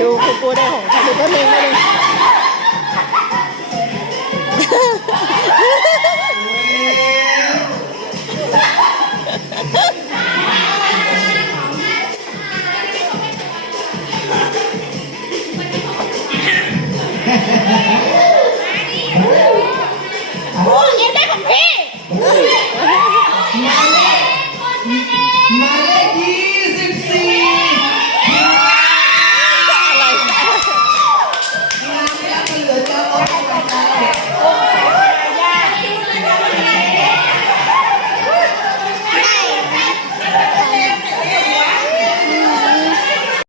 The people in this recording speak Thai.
ดูคุณปูได้ของฉันดูต้นเองได้เลย Yeah.